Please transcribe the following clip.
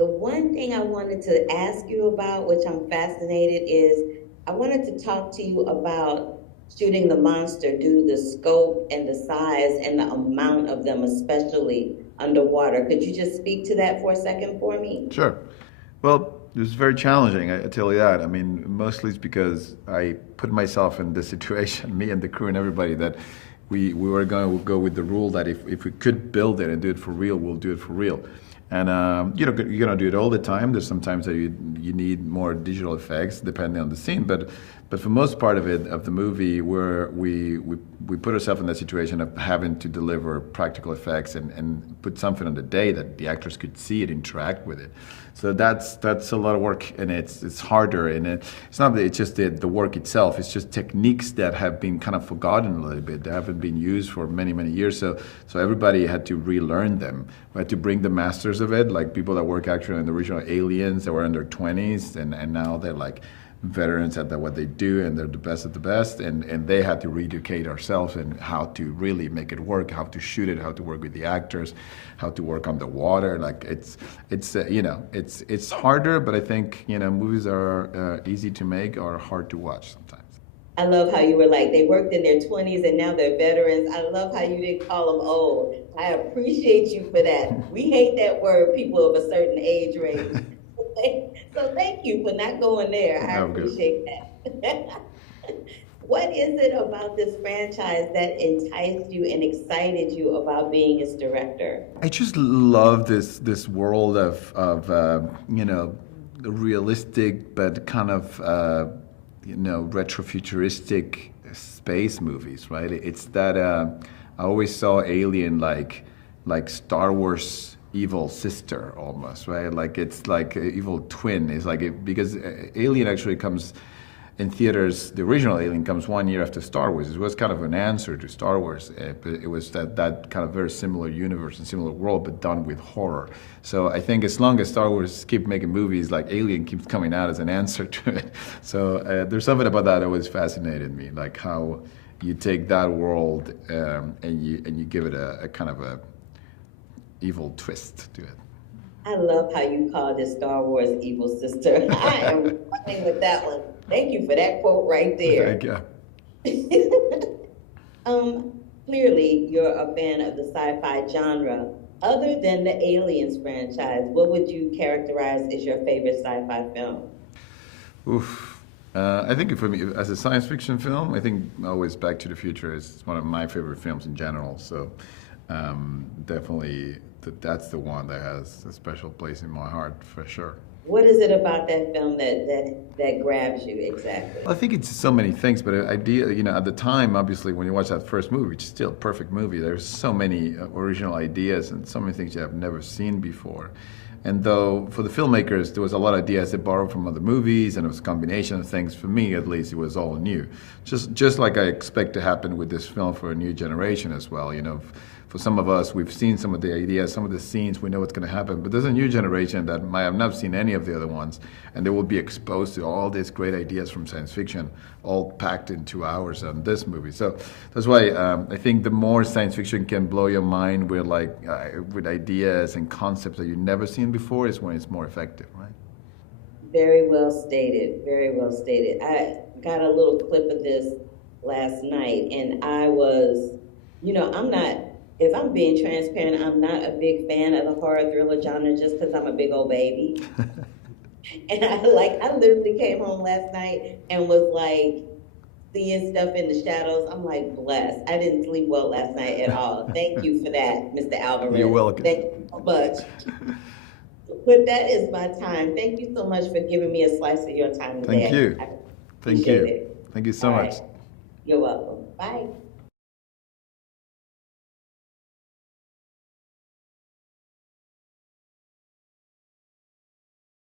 The one thing I wanted to ask you about, which I'm fascinated, is I wanted to talk to you about shooting the monster due to the scope and the size and the amount of them, especially underwater. Could you just speak to that for a second for me? Sure. Well, it was very challenging, I tell you that. I mean, mostly it's because I put myself in this situation, me and the crew and everybody, that we were going to go with the rule that if we could build it and do it for real, we'll do it for real. And you're gonna do it all the time. There's sometimes that you need more digital effects depending on the scene, but for most part of it of the movie, where we put ourselves in that situation of having to deliver practical effects and put something on the day that the actors could see it, interact with it. So that's a lot of work, and it's harder, and it's not that it's just the work itself. It's just techniques that have been kind of forgotten a little bit. They haven't been used for many years. So everybody had to relearn them. We had to bring the masters of it, like people that work actually on the original Aliens that were in their 20s, and now they're like veterans at what they do, and they're the best at the best, and they had to re-educate ourselves in how to really make it work, how to shoot it, how to work with the actors, how to work on the water. Like it's harder, but I think movies are easy to make or hard to watch sometimes. I love how you were like, they worked in their 20s and now they're veterans. I love how you didn't call them old. I appreciate you for that. We hate that word, people of a certain age range. So thank you for not going there. I appreciate that. What is it about this franchise that enticed you and excited you about being its director? I just love this world of realistic but kind of retrofuturistic space movies, right? It's that I always saw Alien like Star Wars evil sister almost, right? Like it's like an evil twin. It's like because Alien actually comes in theaters. The original Alien comes 1 year after Star Wars. It was kind of an answer to Star Wars, but it was that kind of very similar universe and similar world, but done with horror. So I think as long as Star Wars keep making movies, like Alien keeps coming out as an answer to it. So there's something about that always fascinated me, like how you take that world and you give it a kind of a evil twist to it. I love how you called it Star Wars evil sister. I am running with that one. Thank you for that quote right there. Thank you. Clearly you're a fan of the sci-fi genre. Other than the Aliens franchise, what would you characterize as your favorite sci-fi film? Oof. I think for me, as a science fiction film, I think always Back to the Future is one of my favorite films in general. So definitely that's the one that has a special place in my heart for sure. What is it about that film that grabs you exactly? I think it's so many things, but at the time, obviously, when you watch that first movie, which is still a perfect movie, there's so many original ideas and so many things you have never seen before. And though for the filmmakers, there was a lot of ideas they borrowed from other movies, and it was a combination of things. For me, at least, it was all new. Just like I expect to happen with this film for a new generation as well. For some of us, we've seen some of the ideas, some of the scenes, we know what's going to happen. But there's a new generation that might have not seen any of the other ones, and they will be exposed to all these great ideas from science fiction, all packed in 2 hours on this movie. So that's why I think the more science fiction can blow your mind with with ideas and concepts that you've never seen before is when it's more effective, right? Very well stated. Very well stated. I got a little clip of this last night, and I was, I'm not. If I'm being transparent, I'm not a big fan of the horror thriller genre just because I'm a big old baby. And I literally came home last night and was like seeing stuff in the shadows. I'm like blessed. I didn't sleep well last night at all. Thank you for that, Mr. Alvarez. You're welcome. Thank you so much. But that is my time. Thank you so much for giving me a slice of your time today. Thank you. I Thank appreciate you. it. Thank you so All much. right. You're welcome. Bye.